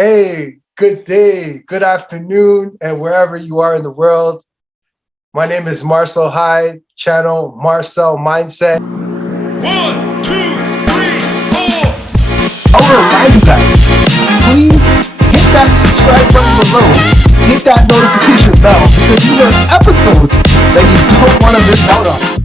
Hey, good day, good afternoon, and wherever you are in the world. My name is Marcel Hyde, channel Marcel Mindset. One, two, three, four. I want to remind you guys, please hit that subscribe button below, hit that notification bell, because these are episodes that you don't want to miss out on.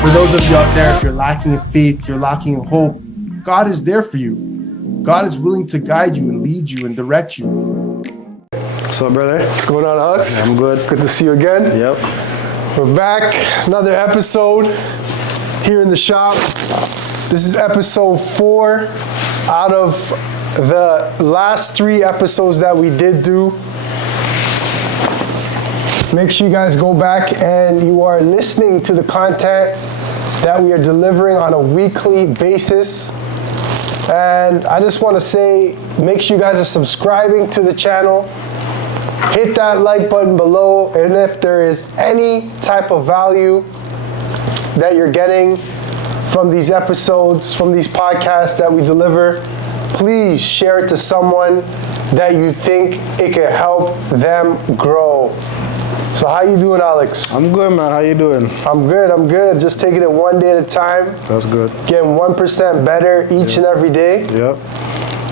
For those of you out there, if you're lacking in faith, you're lacking in hope, God is there for you. God is willing to guide you and lead you and direct you. So, brother, What's going on, Alex? I'm good. Good to see you again. Yep. We're back. Another episode here in the shop. This is episode 4 out of the last 3 episodes that we did do. Make sure you guys go back and you are listening to the content that we are delivering on a weekly basis. And I just want to say, make sure you guys are subscribing to the channel. Hit that like button below, and if there is any type of value that you're getting from these episodes, from these podcasts that we deliver, please share it to someone that you think it can help them grow. So how you doing, Alex? I'm good, man. How you doing? I'm good. Just taking it one day at a time. That's good. Getting 1% better each and every day. Yep.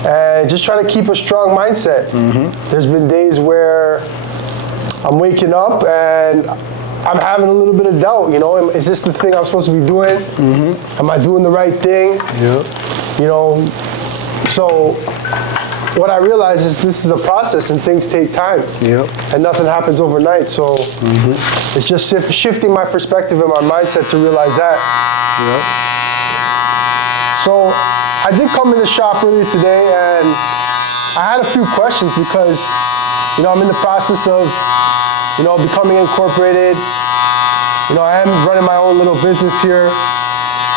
And just trying to keep a strong mindset. Mm-hmm. There's been days where I'm waking up and I'm having a little bit of doubt, you know, is this the thing I'm supposed to be doing? Mm-hmm. Am I doing the right thing? Yep. You know, so what I realize is this is a process and things take time. Yep. And nothing happens overnight. So it's just shifting my perspective and my mindset to realize that. Yep. So I did come in the shop earlier today and I had a few questions because, you know, I'm in the process of, you know, becoming incorporated. You know, I am running my own little business here.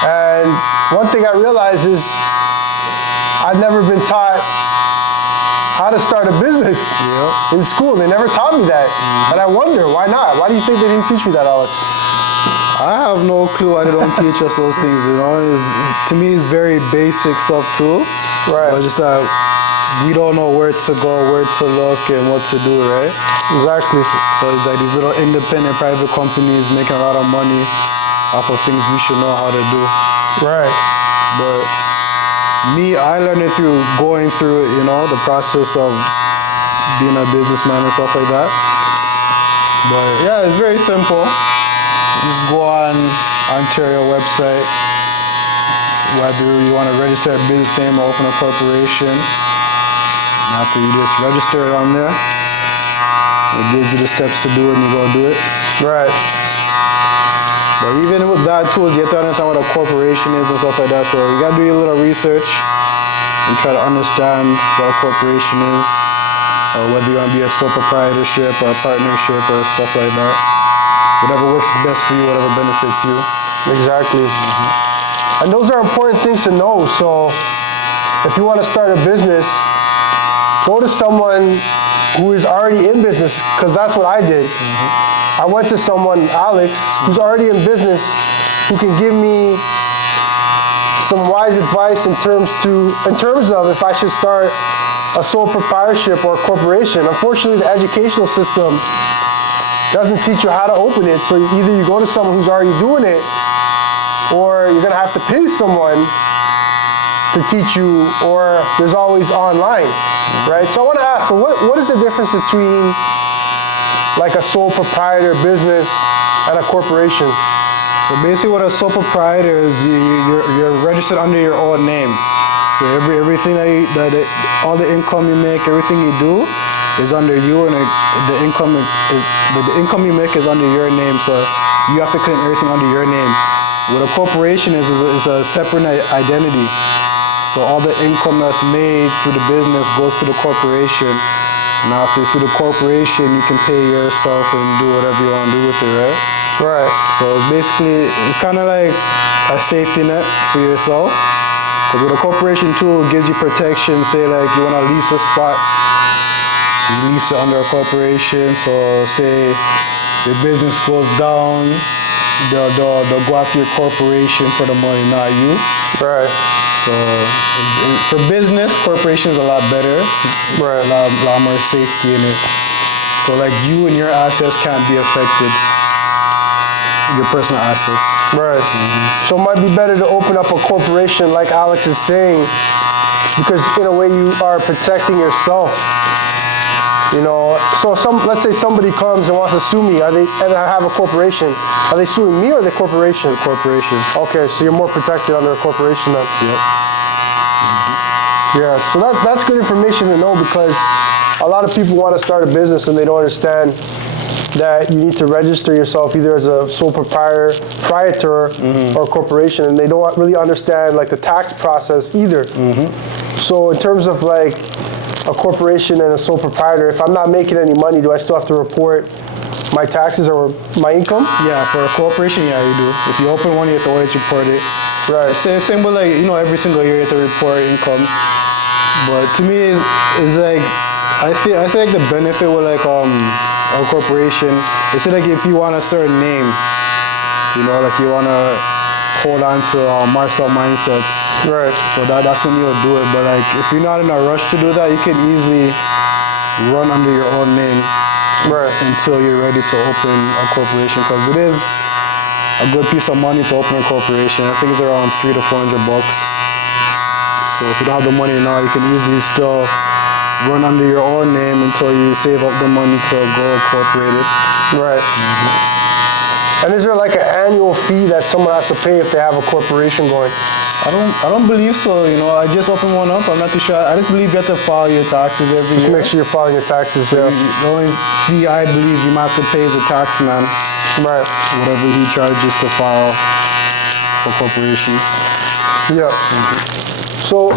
And one thing I realized is I've never been taught how to start a business in school. They never taught me that. And I wonder, why not? Why do you think they didn't teach me that, Alex? I have no clue why they don't teach us those things, you know. To me, it's very basic stuff too. Right. But just that we don't know where to go, where to look, and what to do, right? Exactly. So it's like these little independent private companies making a lot of money off of things we should know how to do. Right. But me, I learned it through going through, you know, the process of being a businessman and stuff like that. But yeah, it's very simple. Just go on Ontario website, whether you want to register a business name or open a corporation. And after you just register it on there, it gives you the steps to do it and you go do it. Right. But even with that too, you have to understand what a corporation is and stuff like that. So you gotta do your little research and try to understand what a corporation is, or whether you want to be a sole proprietorship or a partnership or stuff like that. Whatever works best for you, whatever benefits you. Exactly. And those are important things to know. So if you want to start a business, go to someone who is already in business, because that's what I did. I went to someone, Alex, who's already in business, who can give me some wise advice in terms of if I should start a sole proprietorship or a corporation. Unfortunately, the educational system doesn't teach you how to open it. So either you go to someone who's already doing it, or you're gonna have to pay someone to teach you, or there's always online, right? So I wanna ask, so what is the difference between like a sole proprietor business and a corporation? So basically what a sole proprietor is, you're registered under your own name. So everything all the income you make, everything you do is under you, and the income you make is under your name. So you have to claim everything under your name. What a corporation is a separate identity. So all the income that's made through the business goes to the corporation, Now, if through the corporation, you can pay yourself and do whatever you want to do with it, right? Right. So basically, it's kind of like a safety net for yourself. Because with a corporation too, it gives you protection. Say like you want to lease a spot, you lease it under a corporation. So say your business goes down, they'll go after your corporation for the money, not you. Right. So for business, corporation is a lot better. Right. A lot more safety in it. So like you and your assets can't be affected. Your personal assets. Right. So it might be better to open up a corporation like Alex is saying, because in a way you are protecting yourself. You know, so let's say somebody comes and wants to sue me, and I have a corporation. Are they suing me or the corporation? The corporation. Okay, so you're more protected under a corporation then. Yep. Yeah, so that's good information to know, because a lot of people want to start a business and they don't understand that you need to register yourself either as a sole proprietor or a corporation, and they don't really understand like the tax process either. So in terms of like a corporation and a sole proprietor, if I'm not making any money, do I still have to report my taxes or my income? Yeah, for a corporation, yeah, you do. If you open one, you have to always report it. Right. Same with like, you know, every single year you have to report income. But to me, it's like, I say like the benefit with like a corporation, it's like if you want a certain name, you know, like you want to hold on to Marcel mindset. Right. So that's when you'll do it. But like if you're not in a rush to do that, you can easily run under your own name. Right. Until you're ready to open a corporation, because it is a good piece of money to open a corporation. I think it's around $300 to $400. So if you don't have the money now, you can easily still run under your own name until you save up the money to go incorporated. Right. And is there like an annual fee that someone has to pay if they have a corporation going? I don't believe so. You know, I just opened one up. I'm not too sure. I just believe you have to file your taxes every Just year. make sure you're filing your taxes. Yeah. The only fee I believe you might have to pay is a tax man. Right. Whatever he charges to file for corporations. Yeah. So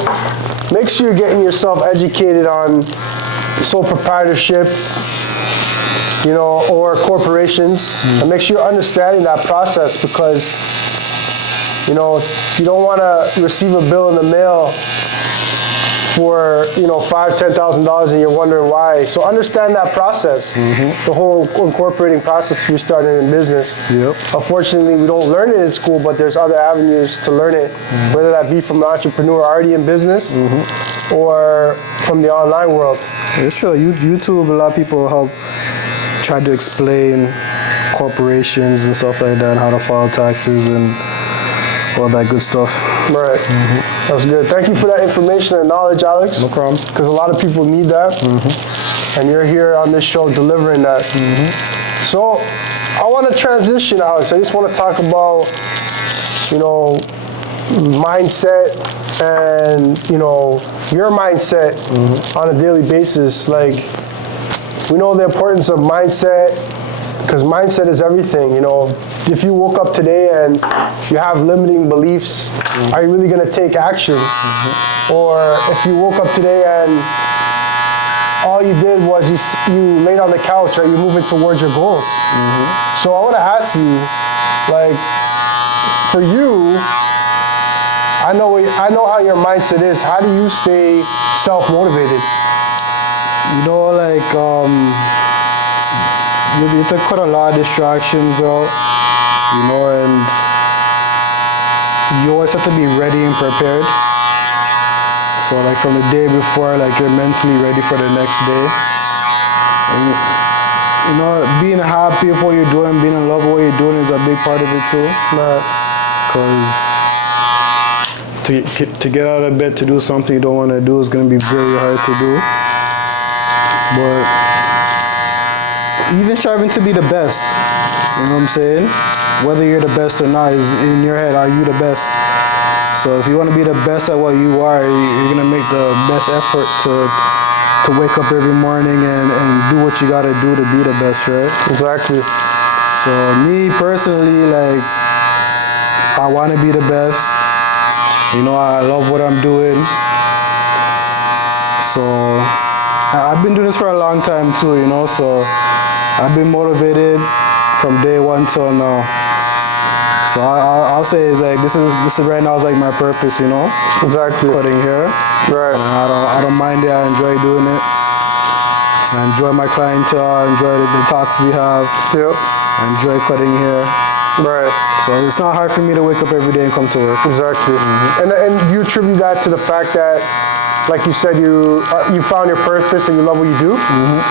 make sure you're getting yourself educated on sole proprietorship, you know, or corporations, and make sure you're understanding that process, because, you know, you don't want to receive a bill in the mail for, you know, $5,000, $10,000 and you're wondering why. So understand that process, the whole incorporating process if you're starting in business. Yep. Unfortunately, we don't learn it in school, but there's other avenues to learn it, whether that be from an entrepreneur already in business or from the online world. Yeah, sure. YouTube, a lot of people help try to explain corporations and stuff like that, and how to file taxes and all that good stuff. Right. That's good. Thank you for that information and knowledge, Alex. No problem. Because a lot of people need that. And you're here on this show delivering that. So I want to transition, Alex. I just want to talk about, you know, mindset and, you know, your mindset on a daily basis. Like, we know the importance of mindset, because mindset is everything. You know, if you woke up today and you have limiting beliefs, are you really going to take action? Or if you woke up today and all you did was you laid on the couch, are you moving towards your goals? So I want to ask you, like, for you, I know how your mindset is. How do you stay self-motivated? You know, like, you have to cut a lot of distractions out, you know, and you always have to be ready and prepared. So, like, from the day before, like, you're mentally ready for the next day. And, you know, being happy with what you're doing, being in love with what you're doing is a big part of it, too. Because to get out of bed to do something you don't want to do is going to be very hard to do. But even striving to be the best, you know what I'm saying? Whether you're the best or not is in your head. Are you the best? So if you want to be the best at what you are, you're going to make the best effort to wake up every morning and do what you got to do to be the best, right? Exactly. So me personally, like, I want to be the best. You know, I love what I'm doing. So I've been doing this for a long time too, you know, so I've been motivated from day one till now. So I'll say is like this is right now is like my purpose, you know. Exactly. Cutting hair. Right. And I don't mind it. I enjoy doing it. I enjoy my clientele. I enjoy the talks we have. Yep. I enjoy cutting hair. Right. So it's not hard for me to wake up every day and come to work. Exactly. And you attribute that to the fact that, like you said, you found your purpose and you love what you do.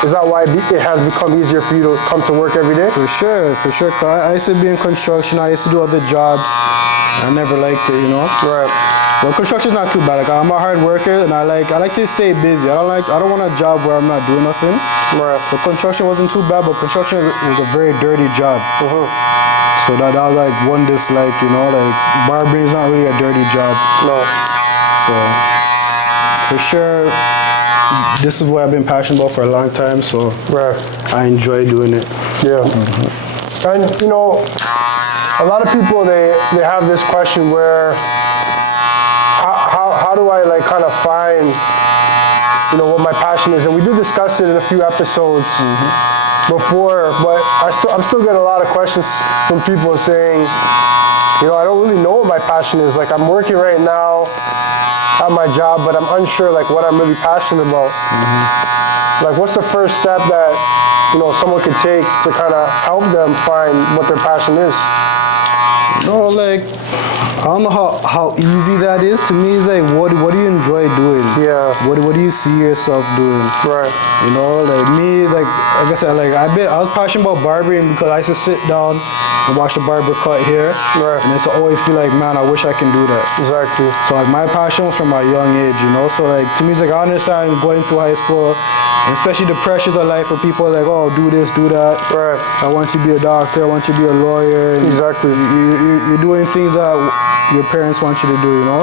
Is that why it has become easier for you to come to work every day? For sure. 'Cause I used to be in construction. I used to do other jobs. I never liked it, you know. Right. Well, construction's not too bad. Like I'm a hard worker, and I like to stay busy. I don't want a job where I'm not doing nothing. Right. So construction wasn't too bad, but construction was a very dirty job. So that was like one dislike, you know. Like barbering is not really a dirty job. No. So for sure, this is what I've been passionate about for a long time. So Right. I enjoy doing it. Yeah. And you know, a lot of people they have this question where how do I like kind of find, you know, what my passion is? And we do discuss it in a few episodes before, but I'm still getting a lot of questions from people saying, you know, I don't really know what my passion is. Like I'm working right now at my job, but I'm unsure like what I'm really passionate about. Like what's the first step that, you know, someone could take to kind of help them find what their passion is? No, like I don't know how easy that is. To me, it's like what do you enjoy doing? Yeah. What do you see yourself doing? Right. You know, like me, like I said, like I was passionate about barbering because I used to sit down and watch the barber cut hair. Right. And it's always feel like, man, I wish I can do that. Exactly. So like my passion was from a young age, you know. So like to me, it's like I understand going through high school, and especially the pressures of life for people like, oh, do this, do that. Right. I want you to be a doctor. I want you to be a lawyer. And Exactly. you're doing things that your parents want you to do, you know.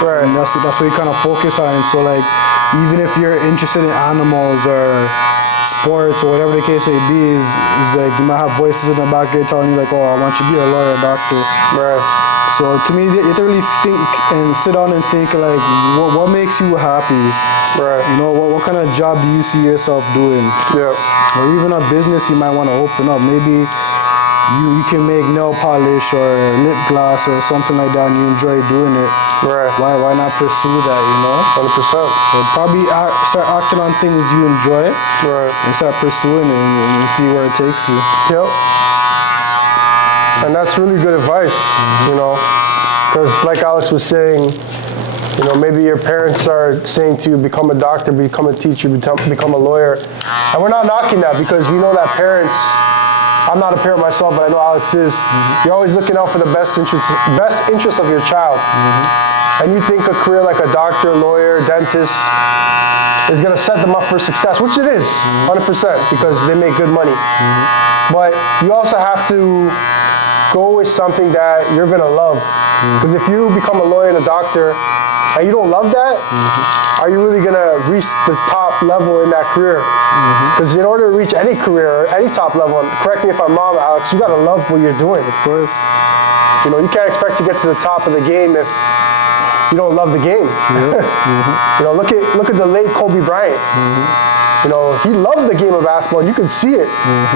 Right. And that's what you kind of focus on. So like, even if you're interested in animals or sports or whatever the case may be, is like you might have voices in the back there telling you like, oh, I want you to be a lawyer, a doctor. Right. So to me, you have to really think and sit down and think like, what makes you happy? Right. You know, what kind of job do you see yourself doing? Yeah. Or even a business you might want to open up. Maybe you can make nail polish or lip gloss or something like that and you enjoy doing it. Right. Why not pursue that, you know? 100%. So probably start acting on things you enjoy Right. and start pursuing it and see where it takes you. Yep. And that's really good advice, you know, because like Alex was saying, you know, maybe your parents are saying to you, become a doctor, become a teacher, become a lawyer. And we're not knocking that because we know that parents, I'm not a parent myself, but I know Alex is, you're always looking out for the best interest of your child. And you think a career like a doctor, lawyer, dentist is going to set them up for success, which it is, 100%, because they make good money. But you also have to go with something that you're going to love. Because if you become a lawyer and a doctor and you don't love that, are you really going to reach the top level in that career? Because in order to reach any career or any top level, and correct me if I'm wrong, Alex, you got to love what you're doing. Of course. You know, you can't expect to get to the top of the game if you don't love the game. You know, look at the late Kobe Bryant. You know, he loved the game of basketball. You can see it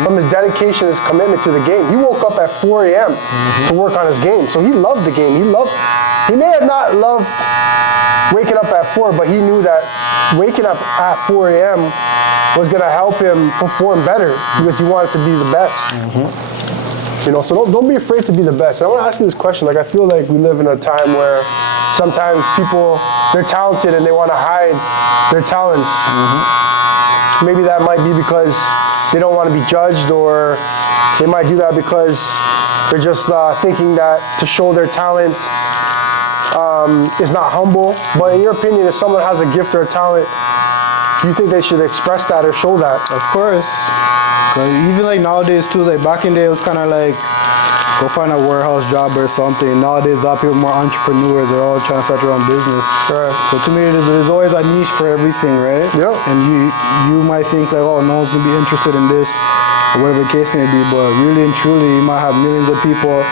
from his dedication, his commitment to the game. He woke up at 4 a.m. to work on his game. So he loved the game. He may have not loved waking up at 4, but he knew that waking up at 4 a.m. was going to help him perform better because he wanted to be the best. You know, so don't be afraid to be the best. And I want to ask you this question. Like, I feel like we live in a time where sometimes people, they're talented and they want to hide their talents. Maybe that might be because they don't want to be judged, or they might do that because they're just thinking that to show their talent is not humble. But in your opinion, if someone has a gift or a talent, do you think they should express that or show that? Of course. But even like nowadays too, like back in the day, it was kind of like go find a warehouse job or something. Nowadays, a lot of people are more entrepreneurs. They're all trying to start their own business. Right. So to me, there's always a niche for everything, right? Yep. And you might think like, oh, no one's gonna be interested in this, or whatever the case may be. But really and truly, you might have millions of people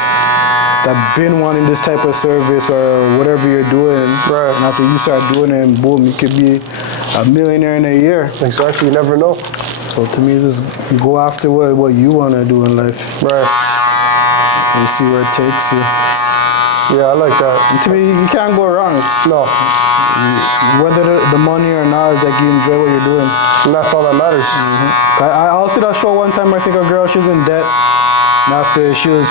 that been wanting this type of service or whatever you're doing. Right. And after you start doing it, and boom, you could be a millionaire in a year. Exactly. You never know. So to me, just go after what you want to do in life Right. and see where it takes you. Yeah, I like that. And to me, you can't go wrong. No. Whether the money or not, it's like you enjoy what you're doing. And that's all that matters. I also that show one time. I think a girl, she was in debt. And after she was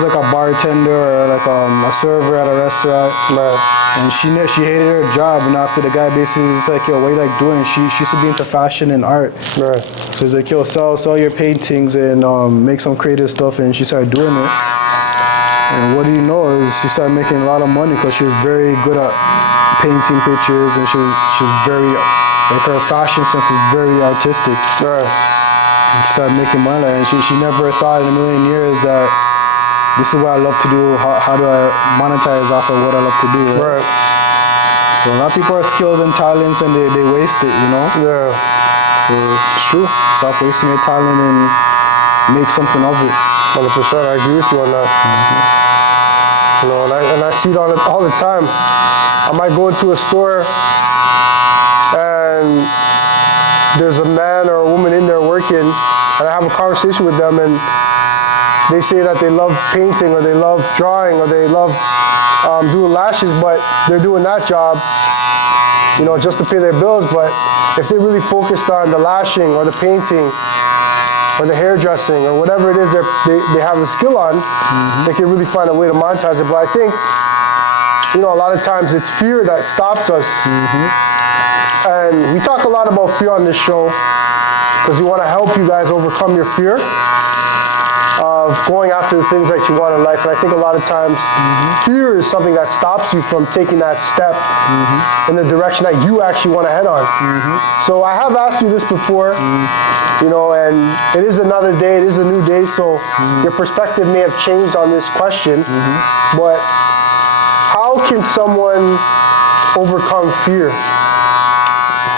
like a bartender or like a server at a restaurant. Right. And she hated her job. And after the guy basically was like, yo, what you like doing? She used to be into fashion and art. Right. So he's like, yo, sell your paintings and make some creative stuff. And she started doing it. And what do you know is she started making a lot of money because she was very good at painting pictures, and she's very, like, her fashion sense is very artistic. Right. And she started making money, and she never thought in a million years that this is what I love to do. How do I monetize off of what I love to do? Right. So a lot of people have skills and talents, and they waste it, you know. Yeah. So it's true. Stop wasting your talent and make something of it. 100%. I agree with you on that. You know, and I see it all the time. I might go into a store and there's a man or a woman in there working, and I have a conversation with them, and they say that they love painting or they love drawing or they love doing lashes, but they're doing that job, you know, just to pay their bills. But if they really focused on the lashing or the painting or the hairdressing or whatever it is they have a skill on, they can really find a way to monetize it. But I think, you know, a lot of times it's fear that stops us. And we talk a lot about fear on this show because we want to help you guys overcome your fear of going after the things that you want in life. And I think a lot of times fear is something that stops you from taking that step in the direction that you actually want to head on. So I have asked you this before, you know, and it is another day, it is a new day, so your perspective may have changed on this question, but how can someone overcome fear?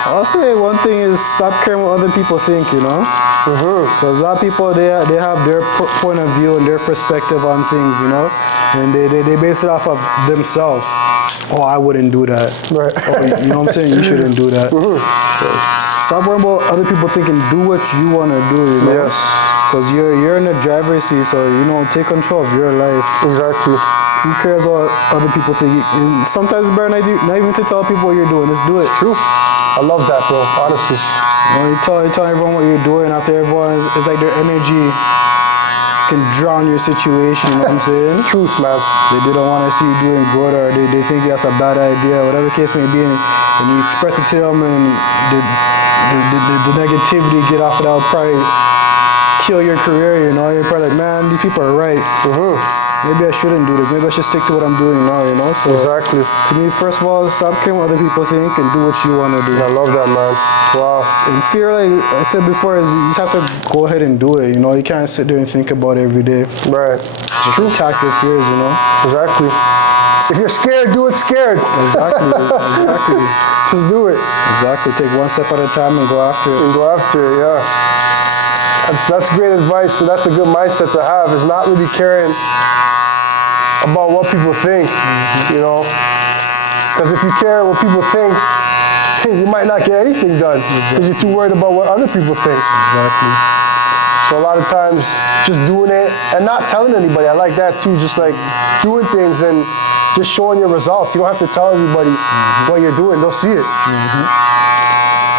I'll say one thing is stop caring what other people think, you know? Because a lot of people, they have their point of view and their perspective on things, you know? And they base it off of themselves. Oh, I wouldn't do that. Right. Oh, you know what I'm saying? You shouldn't do that. So stop worrying about other people thinking. Do what you want to do, you know? Yes. Because you're in the driver's seat, so, you know, take control of your life. Exactly. Who cares what other people think? And sometimes it's better not even to tell people what you're doing. Just do it. True. I love that, bro, honestly. You tell everyone what you're doing, after everyone, it's like their energy can drown your situation, you know what I'm saying? Truth, man. They don't want to see you doing good, or they think that's a bad idea, whatever the case may be, and you express it to them, and the negativity get off of that will probably kill your career, you know? You're probably like, man, these people are right. Maybe I shouldn't do this. Maybe I should stick to what I'm doing now, you know? So Exactly. to me, first of all, stop caring what other people think and do what you want to do. I love that, man. Wow. And fear, like I said before, is you just have to go ahead and do it, you know? You can't sit there and think about it every day. Right. It's true. Attack your fears, you know? Exactly. If you're scared, do it scared. Exactly. Exactly. Just do it. Exactly. Take one step at a time and go after it. And go after it, yeah. That's great advice. So that's a good mindset to have, is not really caring about what people think, you know? Because if you care what people think, you might not get anything done because you're too worried about what other people think. Exactly. So a lot of times, just doing it and not telling anybody. I like that too, just like doing things and just showing your results. You don't have to tell everybody what you're doing. They'll see it.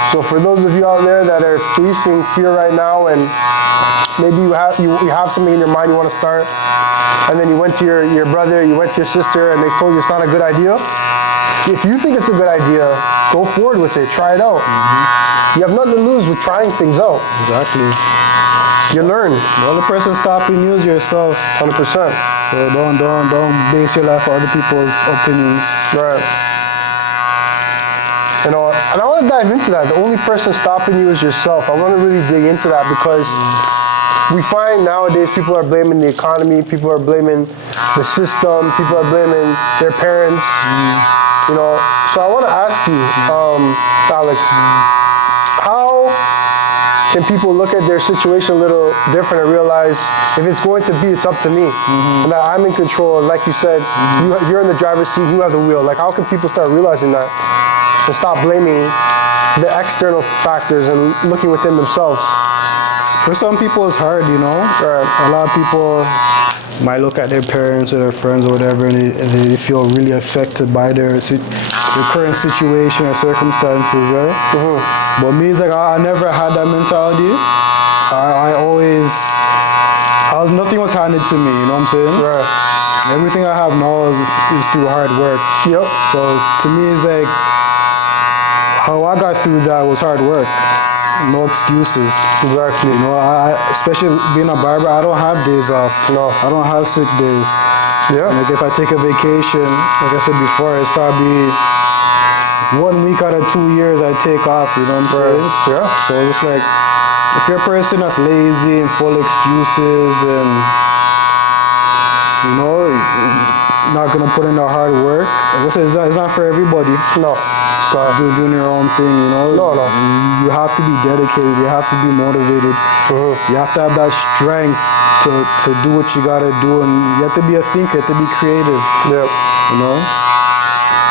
So for those of you out there that are facing fear right now, and maybe you have something in your mind you want to start, and then you went to your brother, you went to your sister, and they told you it's not a good idea. If you think it's a good idea, go forward with it. Try it out. You have nothing to lose with trying things out. Exactly. You learn. The only person stopping you is yourself. 100%. So don't base your life on other people's opinions. Right. You know, and I want to dive into that. The only person stopping you is yourself. I want to really dig into that because we find nowadays people are blaming the economy, people are blaming the system, people are blaming their parents. You know, so I want to ask you, Alex, how can people look at their situation a little different and realize if it's going to be, it's up to me, and that I'm in control? And like you said, you're in the driver's seat, you have the wheel. Like, how can people start realizing that and stop blaming the external factors and looking within themselves. For some people, it's hard, you know. Right. A lot of people might look at their parents or their friends or whatever, and they feel really affected by their current situation or circumstances, right? But me, it's like I never had that mentality. Nothing was handed to me, you know what I'm saying? Right. Everything I have now is through hard work. Yep. So to me, it's like how I got through that was hard work. No excuses. Exactly. You know, I especially being a barber, I don't have days off. No. I don't have sick days. Yeah. Like if I take a vacation, like I said before, it's probably 1 week out of 2 years I take off, you know what I'm saying? Yeah. So it's like, if you're a person that's lazy and full of excuses and, you know, not gonna put in the hard work, like I said, it's not for everybody. No. Doing your own thing, you know? No. You have to be dedicated, you have to be motivated, you have to have that strength to do what you gotta do, and you have to be a thinker, you have to be creative, Yep. you know?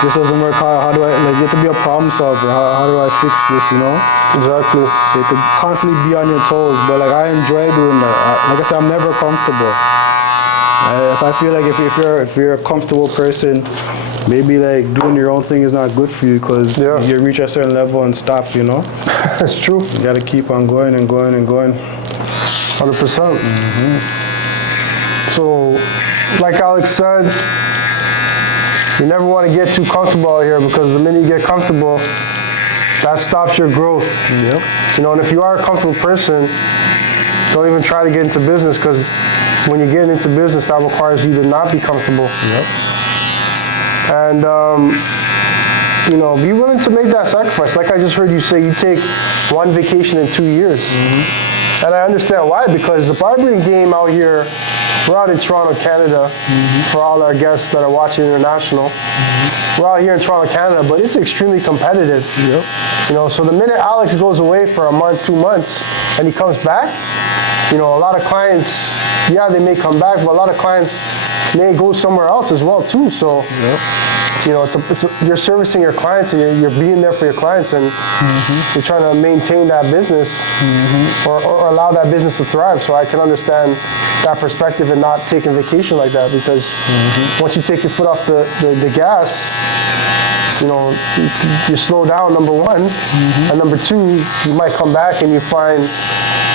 This doesn't work, how do I, like, you have to be a problem solver, how do I fix this, you know? Exactly. So you have to constantly be on your toes, but like I enjoy doing that. Like I said, I'm never comfortable. If I feel like if you're a comfortable person, maybe like doing your own thing is not good for you because you reach a certain level and stop, you know? That's true. You gotta keep on going and going and going. 100%. So, like Alex said, you never want to get too comfortable out here because the minute you get comfortable, that stops your growth. Yep. You know, and if you are a comfortable person, don't even try to get into business because when you get into business, that requires you to not be comfortable. Yep. And, you know, be willing to make that sacrifice. Like I just heard you say, you take 1 vacation in 2 years. And I understand why, because the barbering game out here, we're out in Toronto, Canada, for all our guests that are watching international. We're out here in Toronto, Canada, but it's extremely competitive. Yep. You know, so the minute Alex goes away for a month, 2 months, and he comes back, you know, a lot of clients, yeah, they may come back, but a lot of clients may go somewhere else as well too. So, you know, you're servicing your clients and you're being there for your clients, and you're trying to maintain that business or allow that business to thrive. So I can understand that perspective and not taking vacation like that, because once you take your foot off the gas, you know, you slow down, number one, and number two, you might come back and you find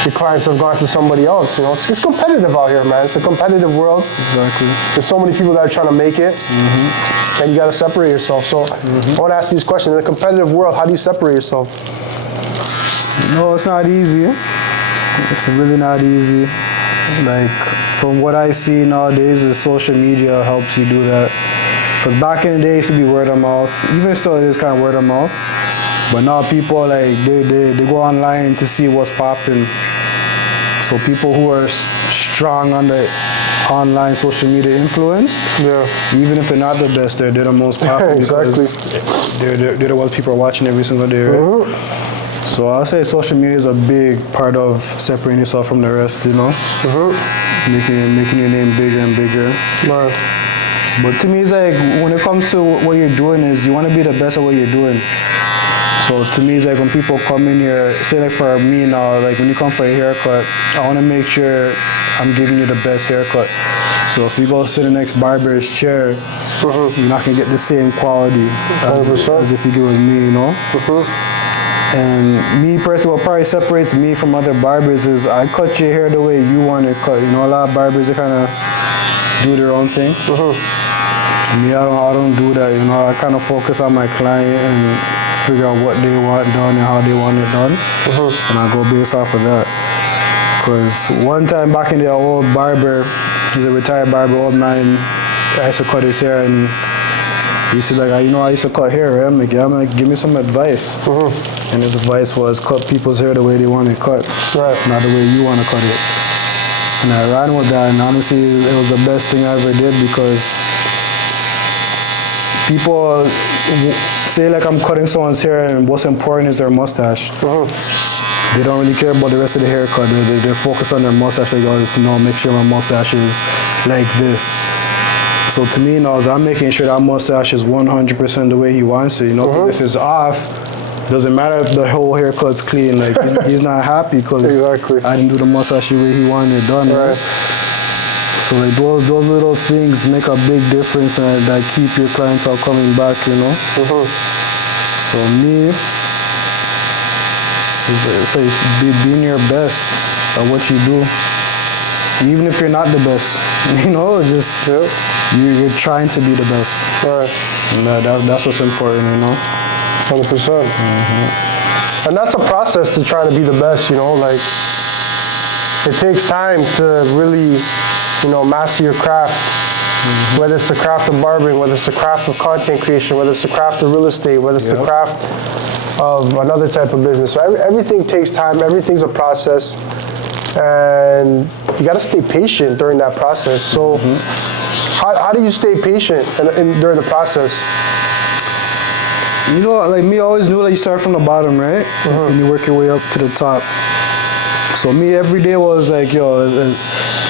your clients have gone to somebody else. You know, it's competitive out here, man. It's a competitive world. Exactly. There's so many people that are trying to make it, and you got to separate yourself. So I want to ask you this question: in a competitive world, how do you separate yourself? No, it's not easy. It's really not easy. Like, from what I see nowadays, is social media helps you do that. Because back in the day, it used to be word of mouth. Even still, it is kind of word of mouth. But now people, like, they go online to see what's popping. So people who are strong on the online social media influence, even if they're not the best, they're the most popular. Exactly. Because they're the ones people are watching every single day, right? So I'll say social media is a big part of separating yourself from the rest, you know? Making your name bigger and bigger. Right. But to me, it's like, when it comes to what you're doing, is you want to be the best at what you're doing. So to me, it's like when people come in here, say like for me now, like when you come for a haircut, I want to make sure I'm giving you the best haircut. So if you go sit in the next barber's chair, you're not going to get the same quality as if you do with me, you know? And me personally, what probably separates me from other barbers is I cut your hair the way you want it cut. You know, a lot of barbers, they kind of do their own thing. Me, I don't do that, you know. I kind of focus on my client and figure out what they want done and how they want it done. And I go based off of that. Because one time back in the old barber, he's a retired barber, old man, I used to cut his hair, and he said, like, you know, I used to cut hair, right? I'm like, yeah, man, give me some advice. And his advice was cut people's hair the way they want it cut, not the way you want to cut it. And I ran with that, and honestly, it was the best thing I ever did, because people say like I'm cutting someone's hair and what's important is their mustache. They don't really care about the rest of the haircut. They're focused on their mustache. Like, oh, just, you know, make sure my mustache is like this. So to me now, I'm making sure that mustache is 100% the way he wants it. You know, if it's off, Doesn't matter if the whole haircut's clean. Like he's not happy because Exactly. I didn't do the mustache the way he wanted it done. Right? So like those little things make a big difference and that keep your clientele coming back. You know. So me, it's being your best at what you do, even if you're not the best. You know, just you're trying to be the best. Right. And that's what's important, you know. 100%. And that's a process to try to be the best, you know, like it takes time to really, you know, master your craft. Whether it's the craft of barbering, whether it's the craft of content creation, whether it's the craft of real estate, whether it's the craft of another type of business. So everything takes time, everything's a process, and you gotta stay patient during that process. So how do you stay patient during the process? You know, like me, I always knew that you start from the bottom, right? And you work your way up to the top. So me, every day was like, yo,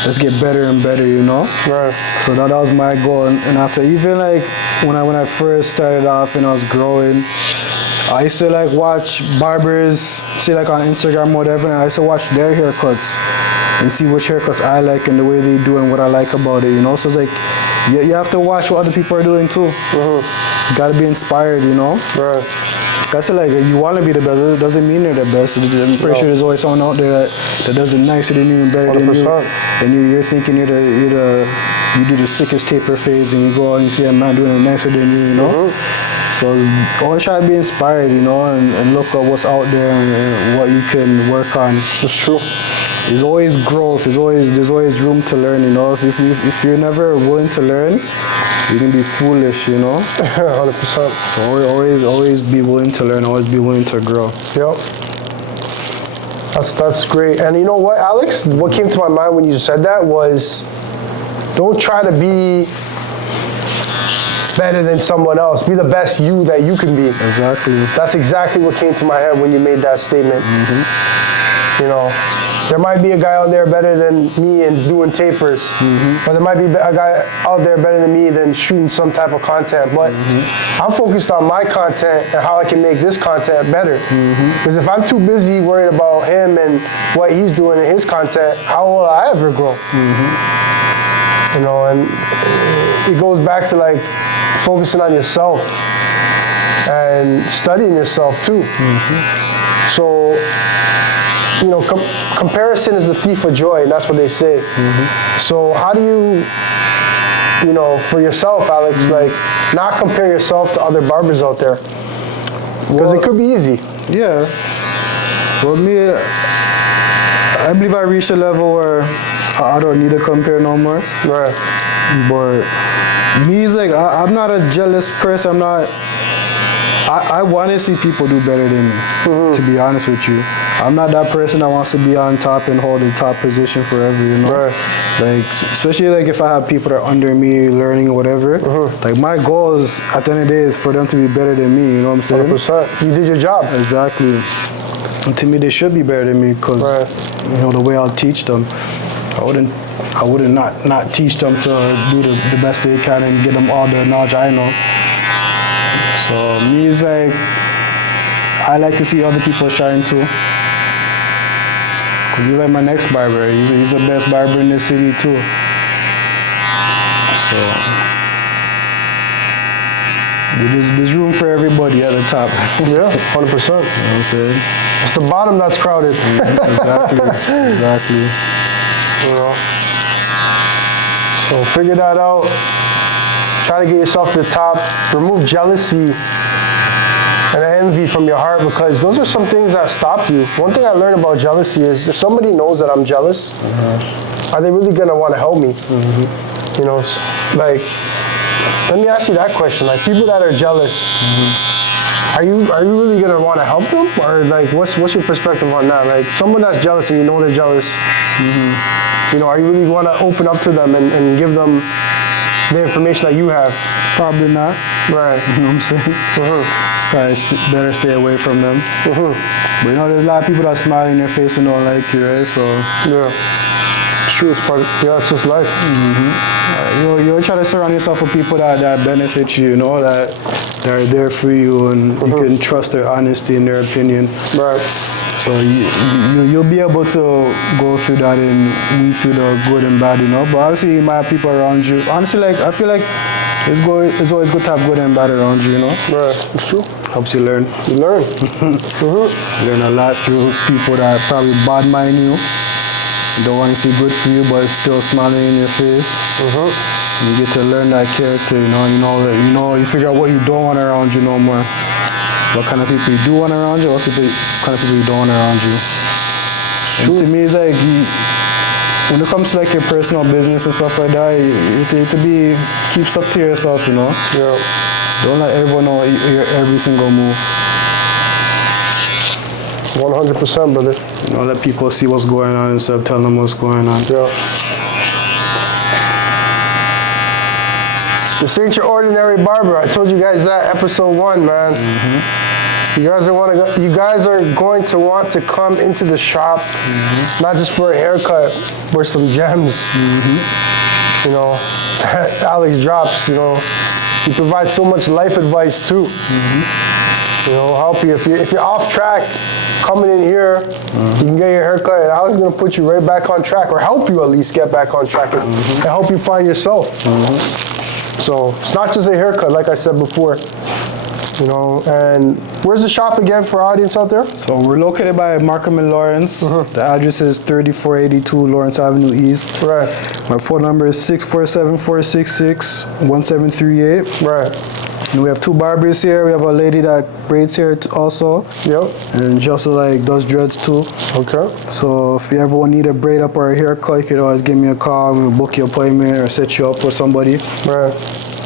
let's get better and better, you know? Right. So that was my goal. And after, even like when I first started off and I was growing, I used to like watch barbers, say like on Instagram or whatever, and I used to watch their haircuts and see which haircuts I like and the way they do and what I like about it, you know? So it's like, you have to watch what other people are doing too. You gotta be inspired, you know? Right. That's like, you want to be the best, it doesn't mean they're the best. I'm pretty sure there's always someone out there that does it nicer than you and better than you. And you're thinking you do the sickest taper fades and you go out and you see a man doing it nicer than you know? So always try to be inspired, you know, and look at what's out there and what you can work on. That's true. There's always growth, there's always room to learn, you know? If you're never willing to learn, you can be foolish, you know? 100%. So always be willing to learn, always be willing to grow. Yep. That's great. And you know what, Alex? What came to my mind when you said that was, don't try to be better than someone else. Be the best you that you can be. Exactly. That's exactly what came to my head when you made that statement. You know, there might be a guy out there better than me in doing tapers, or there might be a guy out there better than me than shooting some type of content, but I'm focused on my content and how I can make this content better. Because if I'm too busy worried about him and what he's doing in his content, how will I ever grow? You know, and it goes back to like focusing on yourself and studying yourself too. So, you know, comparison is the thief of joy, and that's what they say. So how do you know, for yourself, Alex, like not compare yourself to other barbers out there? Because it could be easy. Yeah. Well, me, I believe I reached a level where I don't need to compare no more. Right. But me, is like, I'm not a jealous person. I want to see people do better than me, to be honest with you. I'm not that person that wants to be on top and hold the top position forever, you know? Right. Like, especially like if I have people that are under me learning or whatever, like my goal is, at the end of the day, is for them to be better than me, you know what I'm saying? 100%. You did your job. Exactly. And to me, they should be better than me because, you know, the way I'll teach them, I wouldn't not teach them to do the best they can and get them all the knowledge I know. So me is like, I like to see other people shine too. Cause he's like my next barber. He's the best barber in the city too. So there's room for everybody at the top. Yeah, 100%. You know what I'm saying? It's the bottom that's crowded. Exactly. You know? So figure that out. Try to get yourself to the top. Remove jealousy and envy from your heart, because those are some things that stop you. One thing I learned about jealousy is if somebody knows that I'm jealous, are they really gonna want to help me? You know, like, let me ask you that question. Like, people that are jealous, are you really gonna want to help them, or like, what's your perspective on that? Like, someone that's jealous and you know they're jealous, you know, are you really want to open up to them and give them the information that you have? Probably not. Right. You know what I'm saying? Probably better stay away from them. But you know, there's a lot of people that smile in your face and don't like you, right? So yeah, it's true. It's part of, yeah, it's just life. You try to surround yourself with people that benefit you, you know, that that are there for you, and you can trust their honesty and their opinion. Right. So you'll be able to go through that and weed through the good and bad, you know. But obviously you might have people around you. Honestly, like I feel like it's always good to have good and bad around you, you know. Right. It's true. Helps you learn. You learn. Learn a lot through people that probably bad mind you. Don't want to see good for you, but it's still smiling in your face. You get to learn that character, you know. You figure out what you don't want around you no more. What kind of people you do want around you, what kind of people you don't want around you. And to me, it's like, when it comes to like your personal business and stuff like that, you have to keep stuff to yourself, you know? Yeah. Don't let everyone know your every single move. 100%, brother. Don't let people see what's going on instead of telling them what's going on. Yeah. This ain't your ordinary barber. I told you guys that episode 1, man. You guys are going to want to come into the shop, not just for a haircut, for some gems. You know, Alex drops. You know, he provides so much life advice too. You know, help you if you're off track. Coming in here, you can get your haircut, and Alex is gonna put you right back on track, or help you at least get back on track, and help you find yourself. So it's not just a haircut, like I said before. You know, and where's the shop again for our audience out there? So we're located by Markham and Lawrence. The address is 3482 Lawrence Avenue East. Right. My phone number is 647-466-1738. Right. And we have 2 barbers here. We have a lady that braids hair also. Yep. And she also like does dreads too. Okay. So if you ever need a braid up or a haircut, you can always give me a call. We'll book your appointment or set you up with somebody. Right.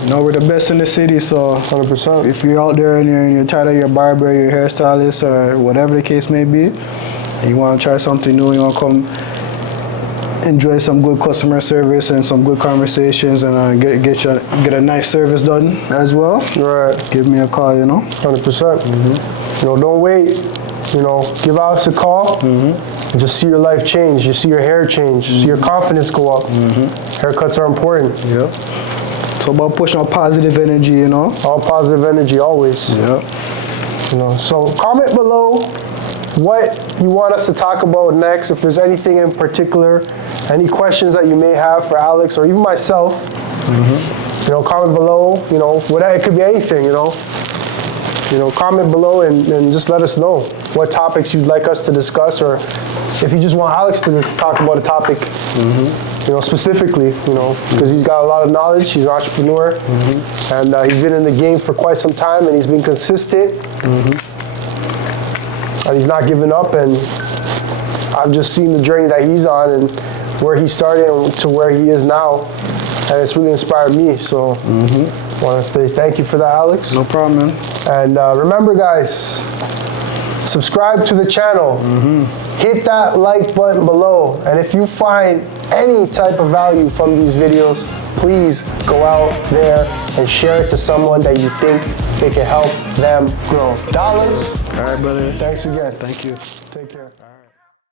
You know, we're the best in the city, so 100%. if you're out there and you're tired of your barber, your hairstylist, or whatever the case may be, and you want to try something new, you want to come enjoy some good customer service and some good conversations, and get a nice service done as well. Right. Give me a call, you know. 100%. You know, don't wait. You know, give Alex a call. And just see your life change. You see your hair change. See your confidence go up. Haircuts are important. Yep. So about pushing out positive energy, you know. All positive energy, always. Yep. You know, so comment below what you want us to talk about next. If there's anything in particular, any questions that you may have for Alex or even myself, you know, comment below. You know, whatever, it could be anything. You know, comment below and just let us know what topics you'd like us to discuss, or if you just want Alex to talk about a topic. You know, specifically, you know, because he's got a lot of knowledge. He's an entrepreneur, and he's been in the game for quite some time, and he's been consistent, and he's not giving up. And I've just seen the journey that he's on and where he started to where he is now, and it's really inspired me. So, I want to say thank you for that, Alex. No problem, man. And remember, guys, subscribe to the channel. Hit that like button below, and if you find any type of value from these videos, please go out there and share it to someone that you think it can help them grow. Dollaz. All right, brother. Thanks again. Thank you. Take care.